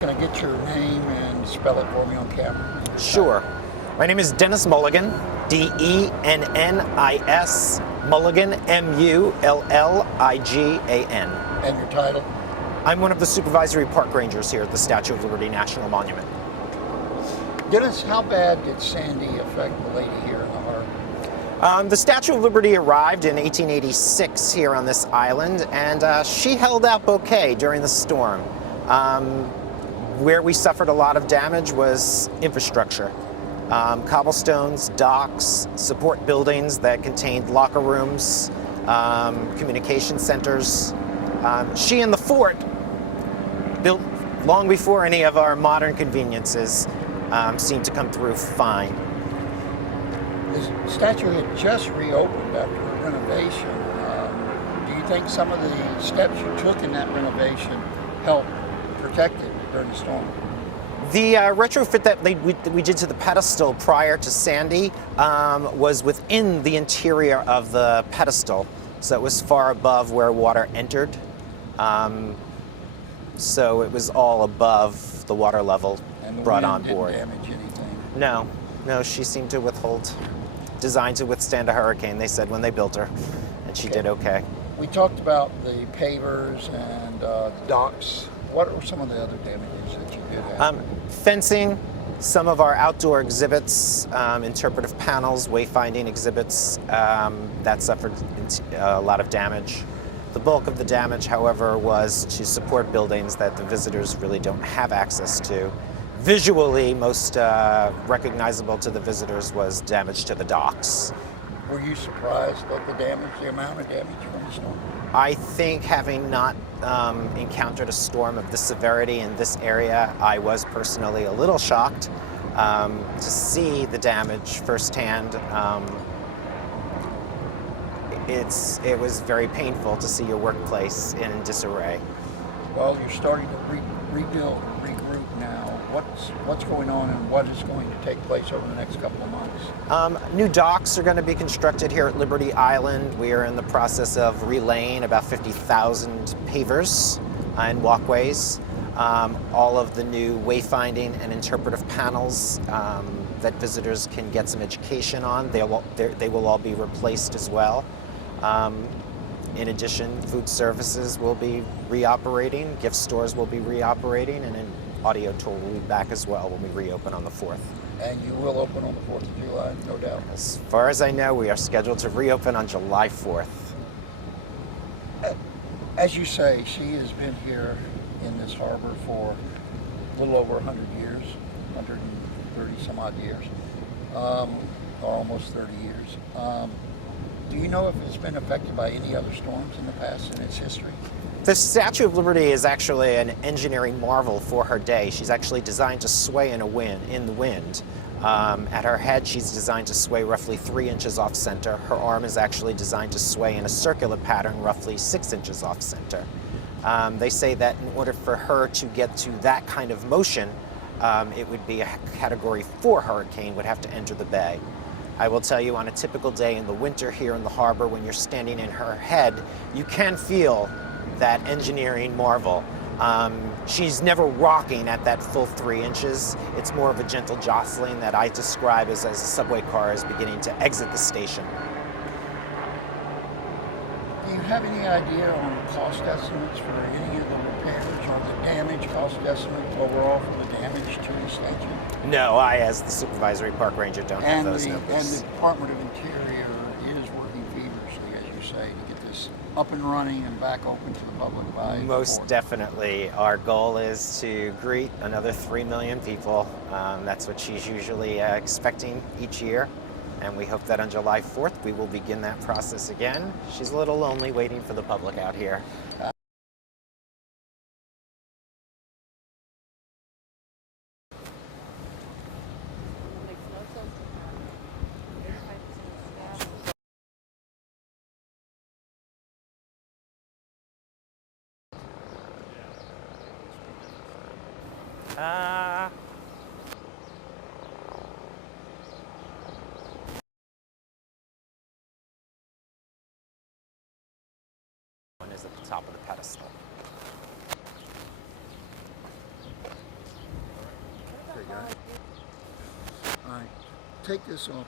Can I get your name and spell it for me on camera? Sure. My name is Dennis Mulligan, D-E-N-N-I-S, Mulligan, M-U-L-L-I-G-A-N. And your title? I'm one of the supervisory park rangers here at the Statue of Liberty National Monument. Dennis, how bad did Sandy affect the lady here in the harbor? The Statue of Liberty arrived in 1886 here on this island, and she held up okay during the storm. Where we suffered a lot of damage was infrastructure. Cobblestones, docks, support buildings that contained locker rooms, communication centers. She and the fort, built long before any of our modern conveniences, seemed to come through fine. The statue had just reopened after a renovation. Do you think some of the steps you took in that renovation helped protect it during the storm? The retrofit that we did to the pedestal prior to Sandy was within the interior of the pedestal, so it was far above where water entered. So it was all above the water level And the brought wind on board. didn't damage anything? No, she seemed to withhold, designed to withstand a hurricane, they said when they built her, and she did okay. We talked about the pavers and docks. What were some of the other damages that you did have? Fencing, some of our outdoor exhibits, interpretive panels, wayfinding exhibits, that suffered a lot of damage. The bulk of the damage, however, was to support buildings that the visitors really don't have access to. Visually, most recognizable to the visitors was damage to the docks. Were you surprised at the amount of damage from the storm? I think, having not encountered a storm of this severity in this area, I was personally a little shocked to see the damage firsthand. It was very painful to see your workplace in disarray. Well, you're starting to rebuild, regroup now. What's going on and what is going to take place over the next couple of months? New docks are going to be constructed here at Liberty Island. We are in the process of relaying about 50,000 pavers and walkways. All of the new wayfinding and interpretive panels that visitors can get some education on, they will all be replaced as well. In addition, food services will be reoperating, gift stores will be reoperating, and an audio tour will be back as well when we reopen on the 4th. And you will open on the 4th of July, no doubt? As far as I know, we are scheduled to reopen on July 4th. As you say, she has been here in this harbor for a little over 100 years, 130 some odd years, or almost 30 years. Do you know if it's been affected by any other storms in the past in its history? The Statue of Liberty is actually an engineering marvel for her day. She's actually designed to sway in the wind. At her head, she's designed to sway roughly 3 inches off center. Her arm is actually designed to sway in a circular pattern roughly 6 inches off center. They say that in order for her to get to that kind of motion, it would be a Category 4 hurricane would have to enter the bay. I will tell you, on a typical day in the winter here in the harbor, when you're standing in her head, you can feel that engineering marvel. She's never rocking at that full 3 inches. It's more of a gentle jostling that I describe as a subway car is beginning to exit the station. Do you have any idea on cost estimates for any of the repairs or the damage cost estimate overall for the damage to the statue? No, I, as the supervisory park ranger, don't have those numbers. And the Department of Interior is working feverishly, as you say, to get this up and running and back open to the public by Most definitely. Our goal is to greet another 3 million people. That's what she's usually expecting each year. And we hope that on July 4th, we will begin that process again. She's a little lonely waiting for the public out here. One is at the top of the pedestal. Okay, guys. All right, take this off.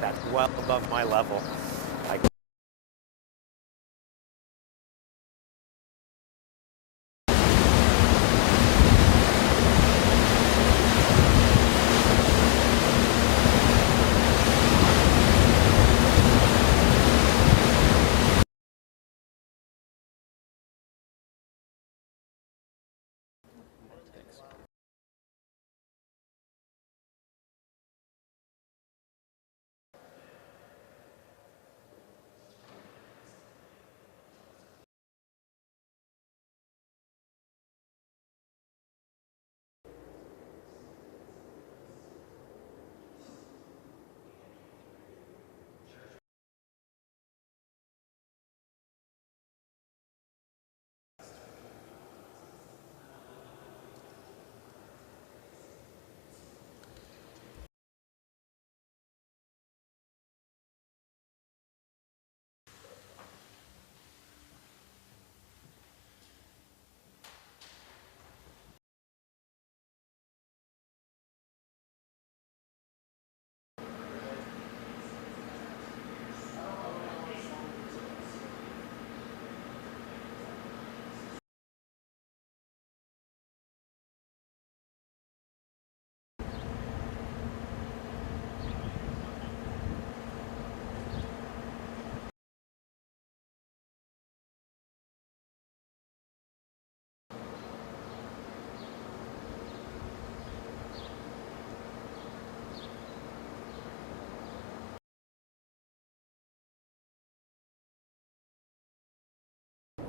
That's well above my level. I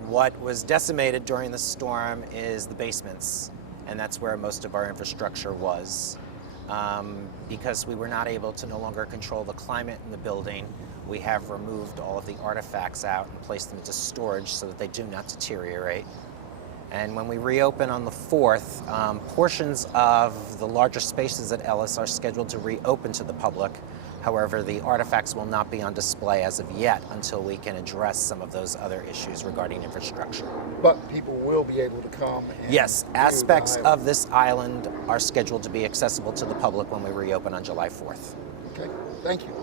What was decimated during the storm is the basements, and that's where most of our infrastructure was. Because we were not able to no longer control the climate in the building, we have removed all of the artifacts out and placed them into storage so that they do not deteriorate. And when we reopen on the 4th, portions of the larger spaces at Ellis are scheduled to reopen to the public. However, the artifacts will not be on display as of yet until we can address some of those other issues regarding infrastructure. But people will be able to come and Yes, view the aspects island. of this island are scheduled to be accessible to the public when we reopen on July 4th. Okay, thank you.